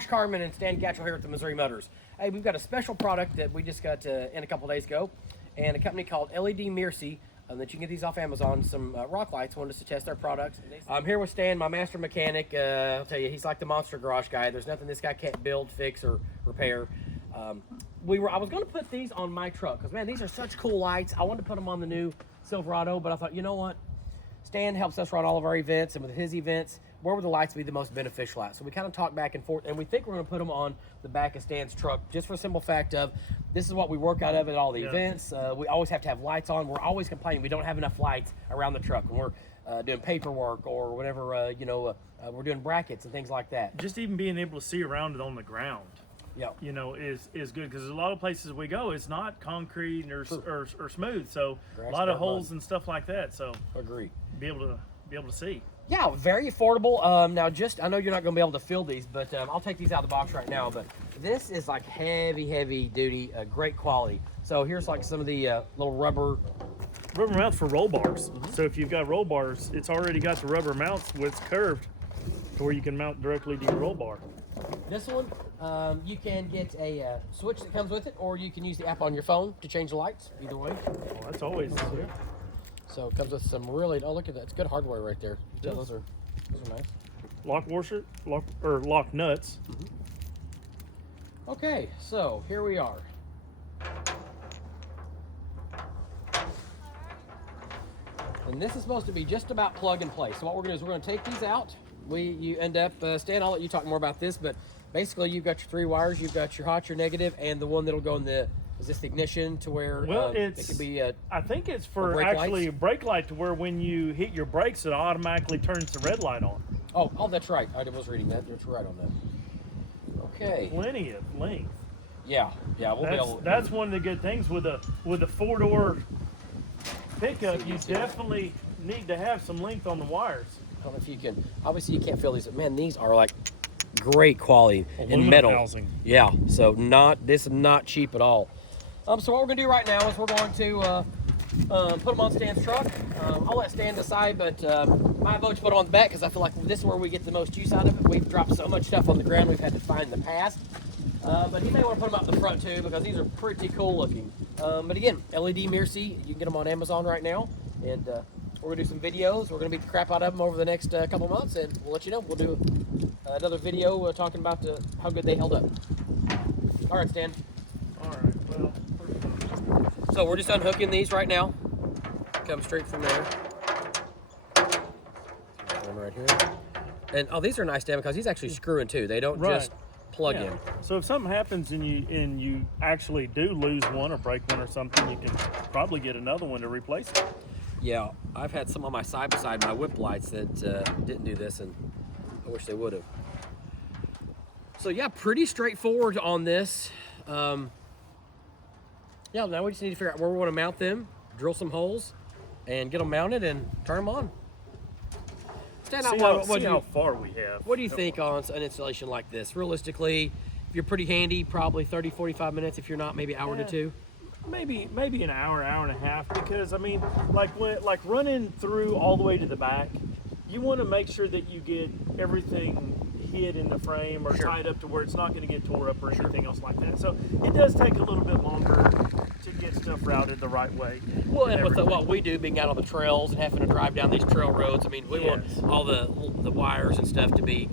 Josh Carmen and Stan Gatchell here at the Missouri Motors. Hey, we've got a special product that we just got in a couple days ago, and a company called LEDMIRCY that you can get these off Amazon. Some rock lights wanted us to test their products. I'm here with Stan, my master mechanic. I'll tell you, he's like the monster garage guy. There's nothing this guy can't build, fix, or repair. I was going to put these on my truck because, man, these are such cool lights. I wanted to put them on the new Silverado, but I thought, you know what? Stan helps us run all of our events, and with his events, where would the lights be the most beneficial at? So we kind of talked back and forth, and we think we're going to put them on the back of Stan's truck just for the simple fact of this is what we work out of at all the events. We always have to have lights on. We're always complaining we don't have enough lights around the truck when we're doing paperwork or whenever we're doing brackets and things like that. Just even being able to see around it on the ground. Yeah, is good because a lot of places we go, it's not concrete or smooth, so a lot of holes and stuff like that. So agree. Be able to see. Yeah, very affordable. Now, I know you're not going to be able to fill these, but I'll take these out of the box right now. But this is like heavy duty, great quality. So here's like some of the little rubber mounts for roll bars. So if you've got roll bars, it's already got the rubber mounts where it's curved to where you can mount directly to your roll bar. This one, you can get a switch that comes with it, or you can use the app on your phone to change the lights. Either way. Well, that's always good. So it comes with some really, oh, look at that. It's good hardware right there. Yeah, those are nice. Lock washer, lock nuts. Okay, so here we are. And this is supposed to be just about plug and play. So what we're going to do is we're going to take these out. You end up, Stan, I'll let you talk more about this, but basically you've got your 3 wires. You've got your hot, your negative, and the one that'll go in the, is this the ignition to where it could be I think it's for actually a brake light to where when you hit your brakes, it automatically turns the red light on. Oh, that's right. I was reading that. You're right on that. Okay. Plenty of length. Yeah, we'll be able. That's one of the good things with a 4-door pickup. You definitely need to have some length on the wires. I don't know if you can. Obviously, you can't feel these, but man, these are like great quality aluminum in metal. Housing. Yeah, so this is not cheap at all. So what we're gonna do right now is we're going to put them on Stan's truck. I'll let Stan decide, but my vote's put on the back because I feel like this is where we get the most use out of it. We've dropped so much stuff on the ground we've had to find in the past. But he may want to put them out in the front too because these are pretty cool looking. But again, LEDMIRCY, you can get them on Amazon right now, and we're gonna do some videos. We're gonna beat the crap out of them over the next couple months, and we'll let you know. We'll do another video talking about how good they held up. All right, Stan. All right. Well. So we're just unhooking these right now. Come straight from there. One right here. And these are nice, Dan, because these actually screw in too. They don't just plug in. So if something happens and you actually do lose one or break one or something, you can probably get another one to replace it. Yeah, I've had some on my side-by-side, my whip lights that didn't do this, and I wish they would have. So yeah, pretty straightforward on this. Yeah, now we just need to figure out where we want to mount them, drill some holes, and get them mounted and turn them on. See how far we have. What do you think on an installation like this? Realistically, if you're pretty handy, probably 30, 45 minutes. If you're not, maybe an hour to 2. Maybe an hour and a half, because I mean, like running through all the way to the back, you want to make sure that you get everything hid in the frame or tied up to where it's not going to get tore up or anything else like that. So it does take a little bit longer to get stuff routed the right way. Well, and with what we do, being out on the trails and having to drive down these trail roads, I mean, we want all the wires and stuff to be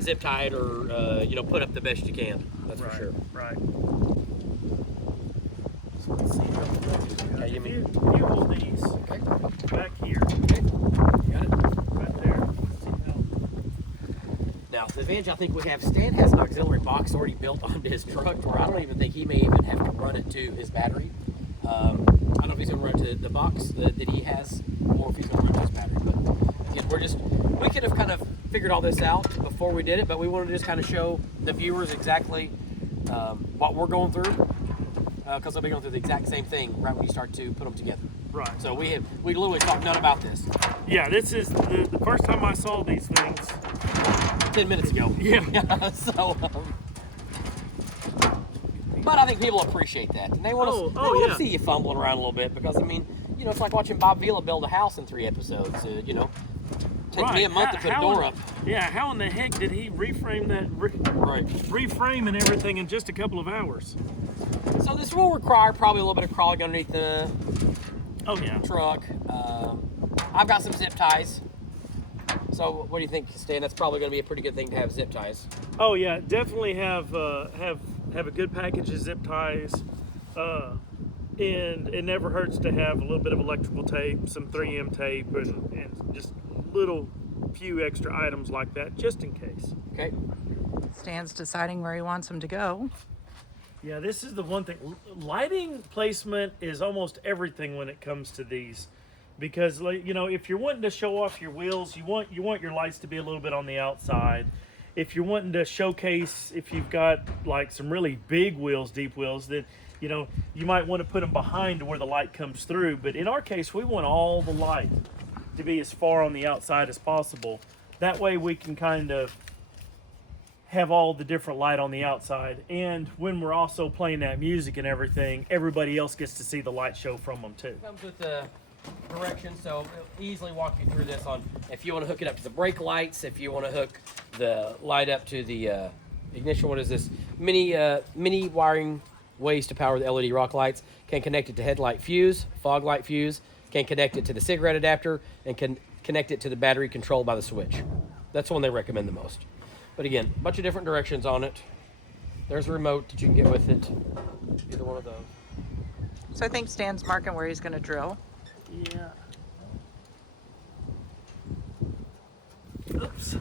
zip tied or put up the best you can. That's for sure. Right. So let's see how okay, you hold these back here. Okay. Got it. Right there. Now, the advantage I think we have, Stan has an auxiliary box already built onto his truck where I don't even think he may even have to run it to his battery. I don't know if he's going to run it to the box that he has or if he's going to run it to his battery. But again, we could have kind of figured all this out before we did it, but we wanted to just kind of show the viewers exactly what we're going through. Because they'll be going through the exact same thing right when you start to put them together. Right. So we literally talked none about this. Yeah, this is the first time I saw these things. 10 minutes ago. Yeah. So, but I think people appreciate that, and they want to see you fumbling around a little bit because I mean, it's like watching Bob Vila build a house in 3 episodes. takes me a month to put a door up. Yeah, how in the heck did he reframe that? Reframe and everything in just a couple of hours. So this will require probably a little bit of crawling underneath the truck. I've got some zip ties. So what do you think, Stan? That's probably going to be a pretty good thing to have zip ties. Oh yeah, definitely have a good package of zip ties. And it never hurts to have a little bit of electrical tape, some 3M tape, and just little few extra items like that, just in case. Okay. Stan's deciding where he wants them to go. Yeah, this is the one thing. Lighting placement is almost everything when it comes to these, because you know, if you're wanting to show off your wheels, you want your lights to be a little bit on the outside. If you're wanting to showcase, if you've got like some really big wheels, deep wheels, then you know, you might want to put them behind to where the light comes through. But in our case, we want all the light to be as far on the outside as possible. That way we can kind of have all the different light on the outside. And when we're also playing that music and everything, everybody else gets to see the light show from them too. It comes with the directions, so we'll easily walk you through this on if you want to hook it up to the brake lights, if you want to hook the light up to the ignition. What is this? Mini wiring ways to power the LED rock lights. Can connect it to headlight fuse, fog light fuse, can connect it to the cigarette adapter, and can connect it to the battery controlled by the switch. That's the one they recommend the most. But again, a bunch of different directions on it. There's a remote that you can get with it. Either one of those. So I think Stan's marking where he's going to drill. Yeah. Oops.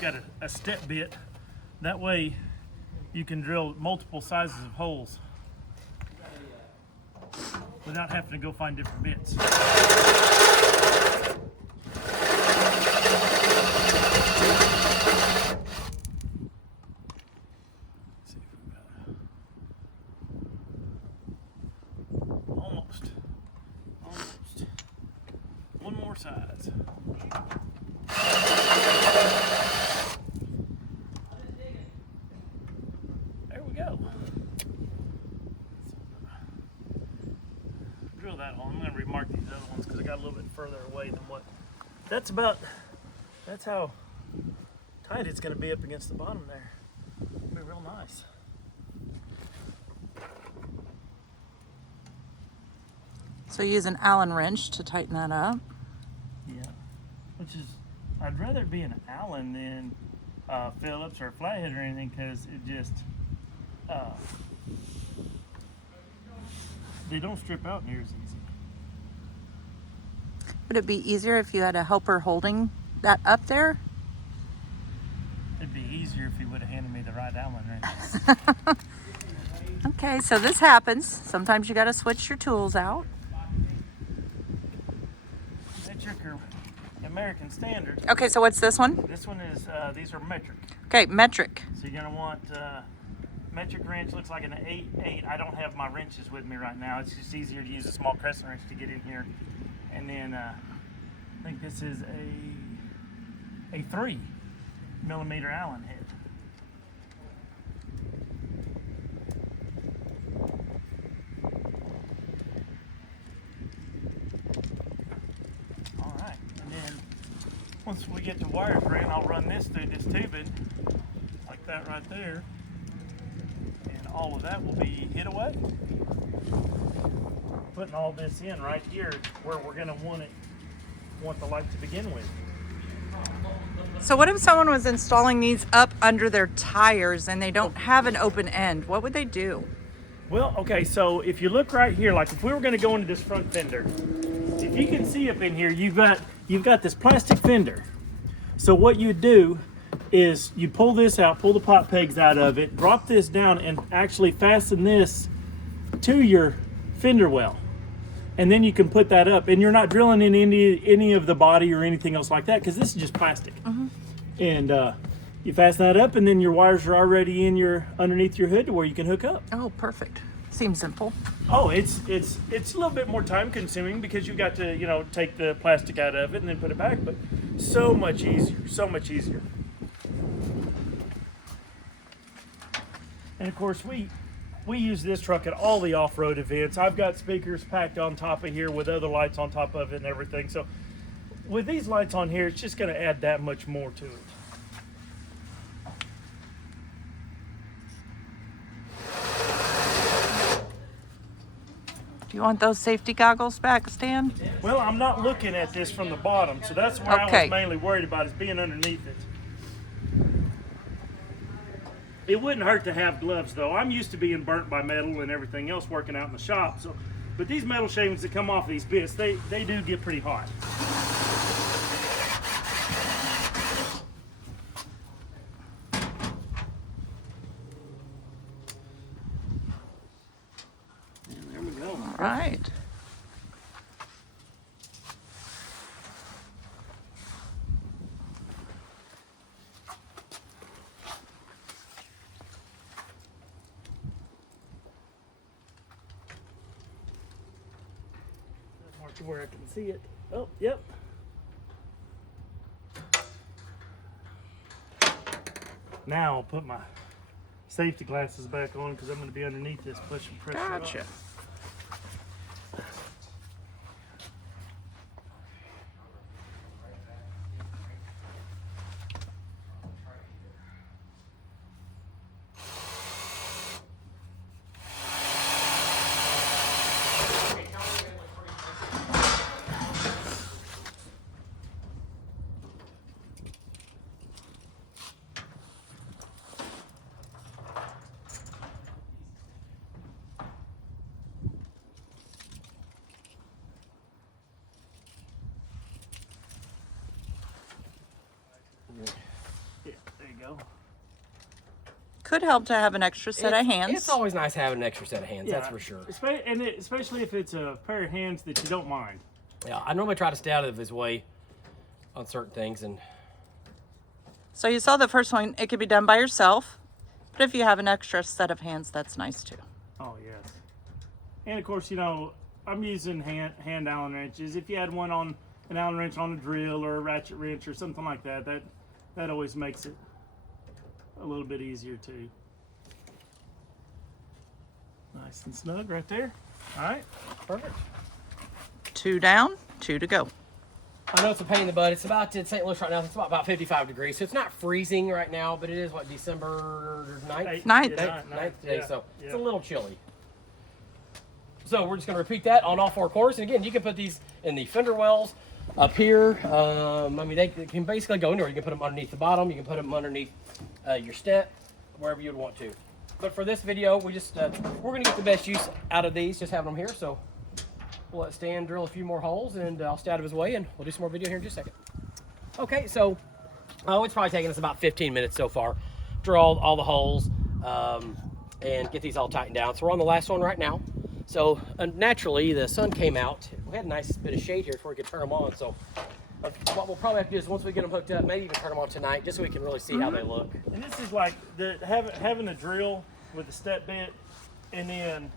Got a step bit. That way you can drill multiple sizes of holes without having to go find different bits. Let's see if we've got almost one more size. Drill that hole. I'm going to remark these other ones because I got a little bit further away than what. That's how tight it's going to be up against the bottom there. It'll be real nice. So use an Allen wrench to tighten that up. Yeah, which is, I'd rather it be an Allen than Phillips or a flathead or anything, because it just they don't strip out near as easy. Would it be easier if you had a helper holding that up there? It'd be easier if he would have handed me the right Allen wrench. Okay, so this happens. Sometimes you got to switch your tools out. Metric or American Standard. Okay, so what's this one? This one is, these are metric. Okay, metric. So you're going to want metric wrench. Looks like an 8/8. I don't have my wrenches with me right now. It's just easier to use a small crescent wrench to get in here. And then I think this is a 3mm Allen head. All right, and then once we get the wires ran, I'll run this through this tubing like that right there, and all of that will be hid away. Putting all this in right here where we're going to want the light to begin with. So what if someone was installing these up under their tires and they don't have an open end? What would they do? Well, okay, so if you look right here, like if we were going to go into this front fender, if you can see up in here, you've got this plastic fender. So what you do is you pull this out, pull the pot pegs out of it, drop this down, and actually fasten this to your fender well. And then you can put that up, and you're not drilling in any of the body or anything else like that, because this is just plastic. Mm-hmm. And you fasten that up, and then your wires are already in underneath your hood to where you can hook up. Oh, perfect. Seems simple. Oh, it's a little bit more time consuming because you got to take the plastic out of it and then put it back. But so much easier, so much easier. And of course, we use this truck at all the off-road events. I've got speakers packed on top of here with other lights on top of it and everything. So with these lights on here, it's just going to add that much more to it. Do you want those safety goggles back, Stan? Well, I'm not looking at this from the bottom, so that's what I Okay. was mainly worried about, is being underneath it. It wouldn't hurt to have gloves, though. I'm used to being burnt by metal and everything else working out in the shop, so but these metal shavings that come off these bits, they do get pretty hot. And there we go. All right. Mark it where I can see it. Oh, yep. Now I'll put my safety glasses back on because I'm going to be underneath this pushing pressure. Gotcha. up. Yeah, there you go. Could help to have an extra set of hands. It's always nice having an extra set of hands, that's for sure. Especially if it's a pair of hands that you don't mind. Yeah, I normally try to stay out of his way on certain things, and So you saw the first one, it could be done by yourself, but if you have an extra set of hands, that's nice too. Oh, yes. And of course, you know, I'm using hand Allen wrenches. If you had an Allen wrench on a drill or a ratchet wrench or something like that, that always makes it a little bit easier too. Nice and snug right there. All right, perfect. 2 down, 2 to go. I know it's a pain in the butt. It's about, in St. Louis right now, it's about 55 degrees, so it's not freezing right now, but it is, what, December 9th? Ninth. Ninth today, yeah, so yeah. it's a little chilly. So we're just going to repeat that on all 4 corners. And again, you can put these in the fender wells up here. I mean, they can basically go anywhere. You can put them underneath the bottom. You can put them underneath your step, wherever you'd want to. But for this video, we're going to get the best use out of these, just having them here. So we'll let Stan drill a few more holes, and I'll stay out of his way, and we'll do some more video here in just a second. Okay, so it's probably taken us about 15 minutes so far. Drill all the holes and get these all tightened down. So we're on the last one right now. So naturally, the sun came out. We had a nice bit of shade here before we could turn them on. So what we'll probably have to do is, once we get them hooked up, maybe even turn them on tonight, just so we can really see how they look. And this is like having a drill with a step bit, and then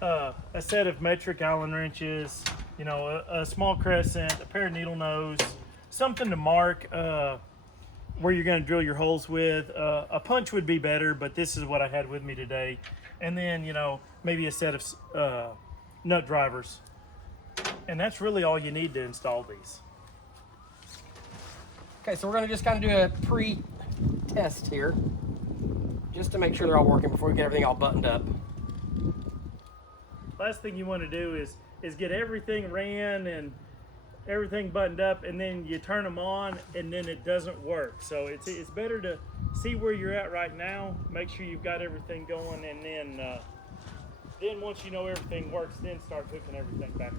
a set of metric Allen wrenches, you know, a small crescent, a pair of needle nose, something to mark where you're going to drill your holes with. A punch would be better, but this is what I had with me today. And then, you know, maybe a set of nut drivers. And that's really all you need to install these. Okay, so we're going to just kind of do a pre-test here, just to make sure they're all working before we get everything all buttoned up. Last thing you want to do is get everything ran and everything buttoned up, and then you turn them on and then it doesn't work. So it's better to see where you're at right now, make sure you've got everything going, and then once you know everything works, then start hooking everything back.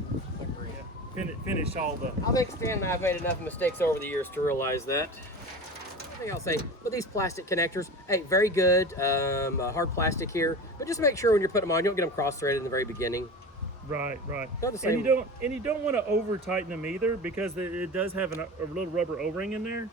Finish all the... I think Stan and I have made enough mistakes over the years to realize that. I think I'll say, with these plastic connectors, hey, very good, hard plastic here, but just make sure when you're putting them on, you don't get them cross-threaded in the very beginning. Right. They're the same. And you don't want to over tighten them either, because it does have a little rubber O-ring in there,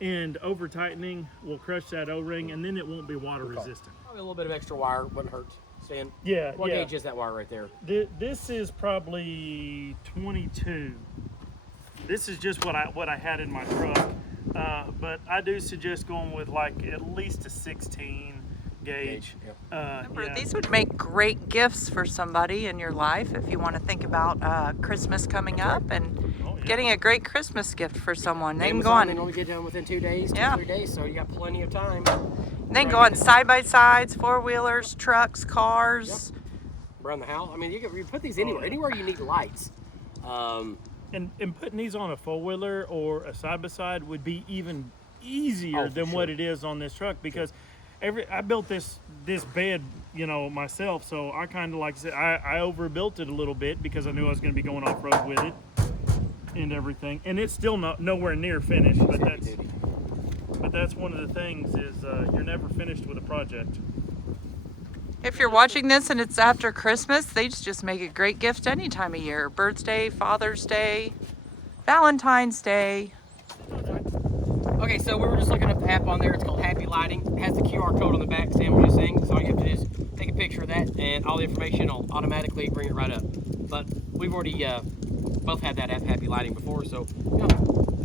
and over tightening will crush that O-ring, and then it won't be water resistant. Probably a little bit of extra wire wouldn't hurt, Stan. Yeah. What gauge is that wire right there? This is probably 22. This is just what I had in my truck, but I do suggest going with like at least a 16 gauge. Yep. Remember, Yeah. these would make great gifts for somebody in your life if you want to think about Christmas coming up and getting a great Christmas gift for someone. They can go Amazon, on. they only get done within 2 days, 3 days, so you got plenty of time. They can go on side by sides, 4-wheelers, trucks, cars. Yep. Around the house. I mean, you put these anywhere you need lights. And putting these on a 4-wheeler or a side-by-side would be even easier than what it is on this truck, because I built this bed, you know, myself, so I kind of, like I said, I overbuilt it a little bit because I knew I was going to be going off-road with it and everything, and it's still nowhere near finished, but that's one of the things is you're never finished with a project. If you're watching this and it's after Christmas, they just make a great gift any time of year. Birthday, Father's Day, Valentine's Day. Okay, so we were just looking up the app on there. It's called Happy Lighting. It has the QR code on the back saying what you're saying. So all you have to do is take a picture of that, and all the information will automatically bring it right up. But we've already both had that app, Happy Lighting, before. So yeah,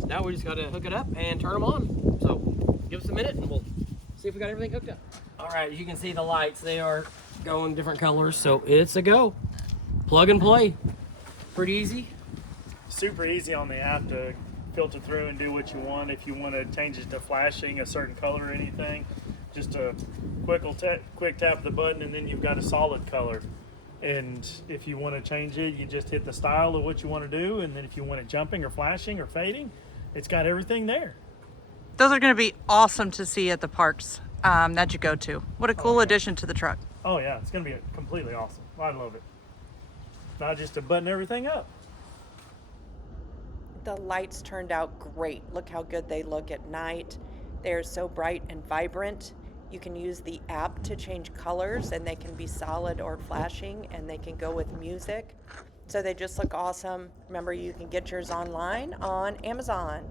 now we just got to hook it up and turn them on. So give us a minute, and we'll see if we got everything hooked up. All right, as you can see, the lights, they are going different colors. So it's a go. Plug and play. Pretty easy. Super easy on the app to filter through and do what you want. If you want to change it to flashing a certain color or anything, just a quick tap of the button, and then you've got a solid color. And if you want to change it, you just hit the style of what you want to do, and then if you want it jumping or flashing or fading, it's got everything there. Those are going to be awesome to see at the parks that you go to. What a cool addition to the truck. Oh yeah, it's going to be completely awesome. I love it. Not just to button everything up. The lights turned out great. Look how good they look at night. They're so bright and vibrant. You can use the app to change colors, and they can be solid or flashing, and they can go with music. So they just look awesome. Remember, you can get yours online on Amazon.